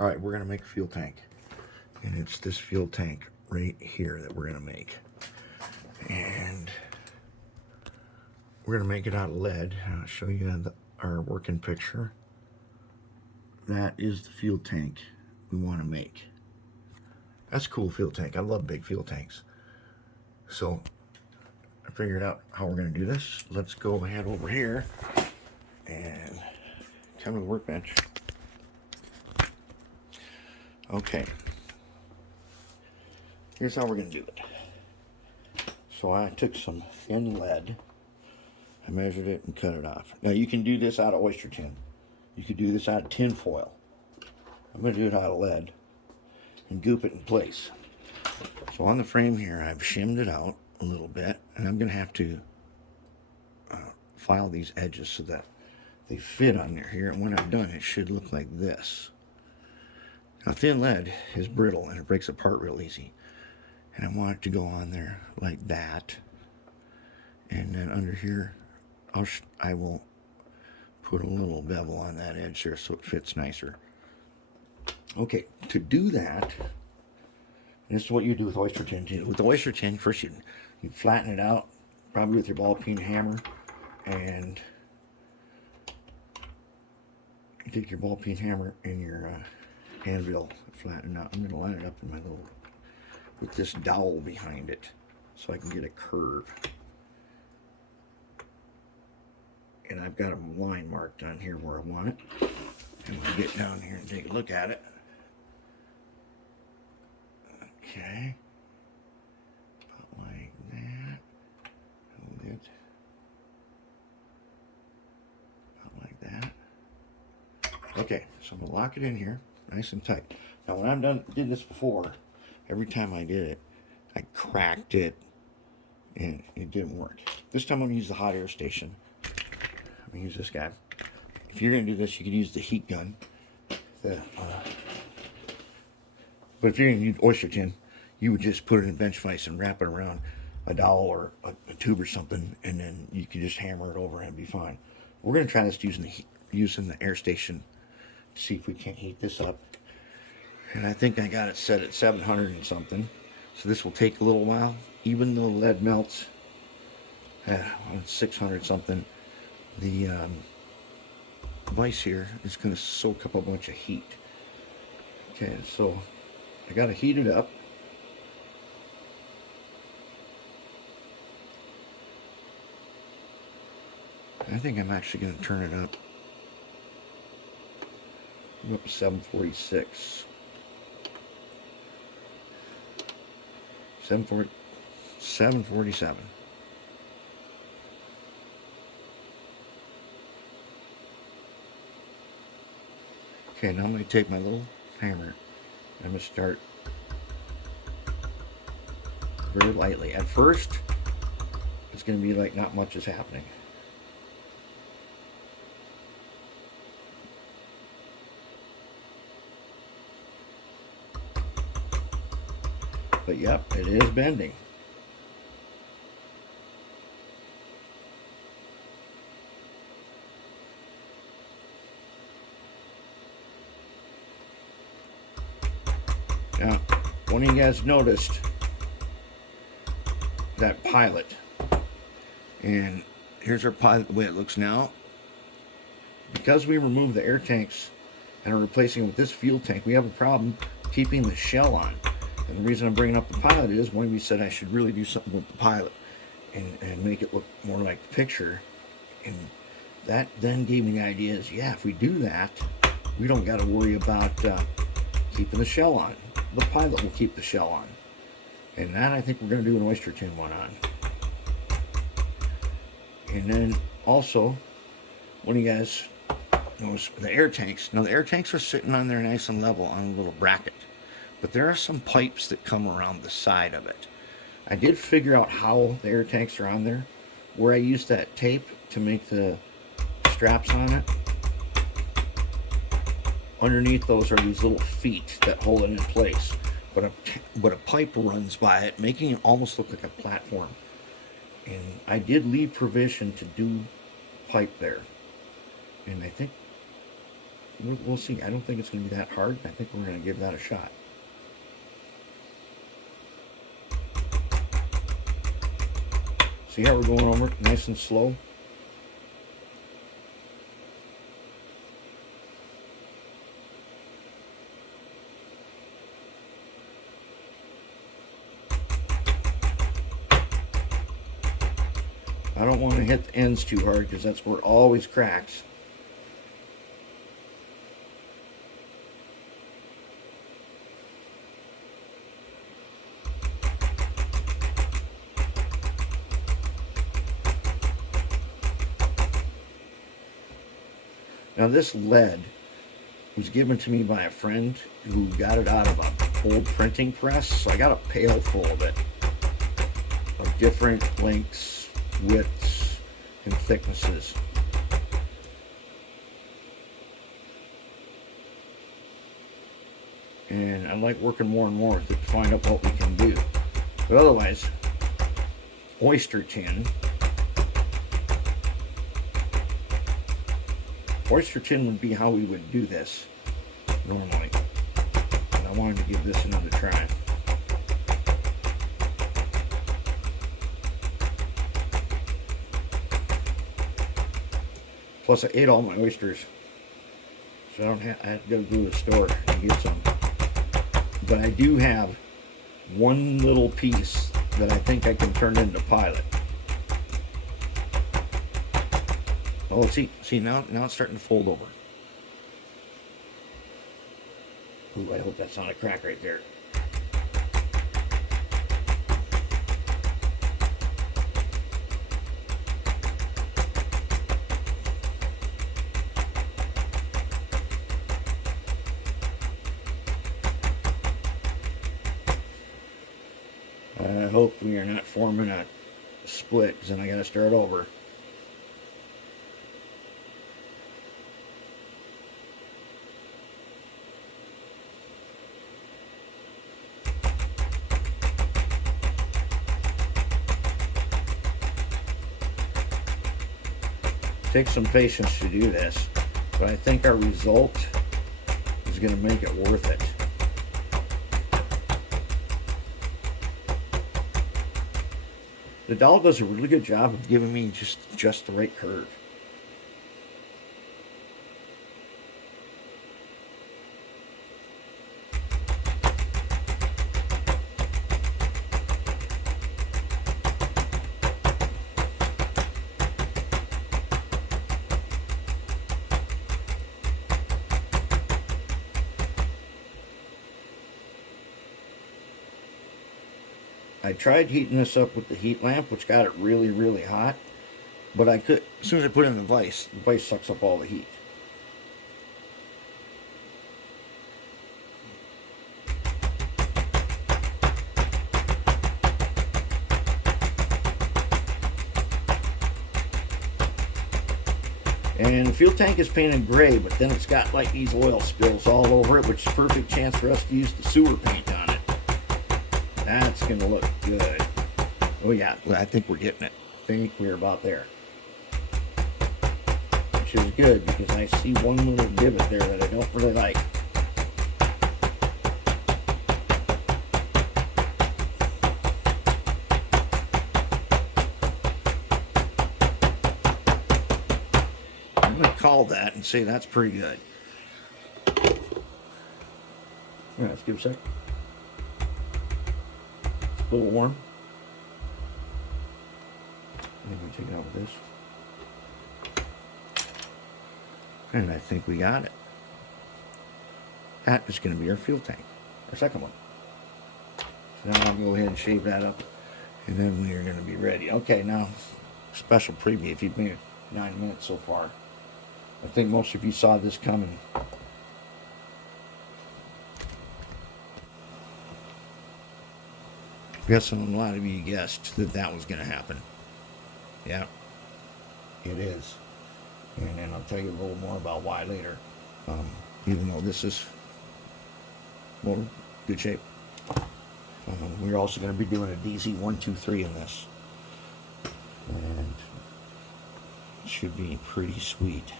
All right, we're gonna make a fuel tank, and it's this fuel tank right here that we're gonna make, and we're gonna make it out of lead. I'll show you our working picture. That is the fuel tank we want to make. That's a cool fuel tank. I love big fuel tanks. So I figured out how we're going to do this. Let's go ahead over here and come to the workbench. Okay. Here's how we're going to do it. So I took some thin lead. I measured it and cut it off. Now you can do this out of oyster tin. You could do this out of tin foil. I'm going to do it out of lead and goop it in place. So on the frame here, I've shimmed it out a little bit, and I'm going to have to file these edges so that they fit on there here. And when I'm done, it should look like this. Now thin lead is brittle and it breaks apart real easy. And I want it to go on there like that. And then under here, I will put a little bevel on that edge there so it fits nicer. Okay, to do that, and this is what you do with oyster tin too. With the oyster tin, first you flatten it out, probably with your ball peen hammer, and you take your ball peen hammer and your anvil, flatten it out. I'm going to line it up in my little, with this dowel behind it, so I can get a curve. And I've got a line marked on here where I want it. And we'll get down here and take a look at it. Okay. About like that. Hold it. About like that. Okay, so I'm going to lock it in here, nice and tight. Now when I'm done, did this before, every time I did it, I cracked it and it didn't work. This time I'm going to use the hot air station. I'm going to use this guy. If you're going to do this, you could use the heat gun. But if you're going to use oyster tin, you would just put it in bench vise and wrap it around a dowel or a tube or something, and then you could just hammer it over and it'd be fine. We're going to try this using the air station to see if we can't heat this up. And I think I got it set at 700 and something. So this will take a little while. Even though lead melts at 600 something, the vise here is going to soak up a bunch of heat. Okay, so I got to heat it up. I think I'm actually going to turn it up. I'm up to 746. 747. Okay, now I'm going to take my little hammer and I'm going to start very lightly. At first, it's going to be like not much is happening. But yep, it is bending. Now, one of you guys noticed that pilot, and here's our pilot the way it looks now. Because we removed the air tanks and are replacing it with this fuel tank, we have a problem keeping the shell on. And the reason I'm bringing up the pilot is one of you said I should really do something with the pilot and make it look more like the picture. And that then gave me the idea is, yeah, if we do that, we don't got to worry about keeping the shell on. The pilot will keep the shell on. And that I think we're going to do an oyster tin one on. And then also, one of you guys knows the air tanks. Now the air tanks are sitting on there nice and level on a little bracket. But there are some pipes that come around the side of it. I did figure out how the air tanks are on there, where I used that tape to make the straps on it. Underneath those are these little feet that hold it in place. But a pipe runs by it, making it almost look like a platform. And I did leave provision to do pipe there. And I think we'll see. I don't think it's going to be that hard. I think we're going to give that a shot. See how we're going over it nice and slow? I don't want to hit the ends too hard because that's where it always cracks. Now this lead was given to me by a friend who got it out of an old printing press, so I got a pail full of it, of different lengths, widths, and thicknesses. And I like working more and more with it to find out what we can do. But otherwise, oyster tin. Oyster tin would be how we would do this normally. And I wanted to give this another try. Plus I ate all my oysters. So I have to go to the store and get some. But I do have one little piece that I think I can turn into pilot. Oh, see now it's starting to fold over. Ooh, I hope that's not a crack right there. I hope we are not forming a split, because then I gotta start over. Takes some patience to do this, but I think our result is going to make it worth it. The dowel does a really good job of giving me just the right curve. I tried heating this up with the heat lamp, which got it really, really hot. But as soon as I put it in the vise sucks up all the heat. And the fuel tank is painted gray, but then it's got like these oil spills all over it, which is a perfect chance for us to use the sewer paint on it. That's going to look good. Oh yeah, I think we're getting it. I think we're about there. Which is good, because I see one little divot there that I don't really like. I'm going to call that and say that's pretty good. Yeah, let's give it a sec. A little warm. I'm going to take it out with this. And I think we got it. That is going to be our fuel tank. Our second one. So now I'll go ahead and shave that up. And then we are going to be ready. Okay, now, special preview. If you've made 9 minutes so far. I think most of you saw this coming. I guess a lot of you guessed that was going to happen. Yeah, it is. And then I'll tell you a little more about why later. Even though this is, well, good shape. We're also going to be doing a DZ123 in this. And it should be pretty sweet.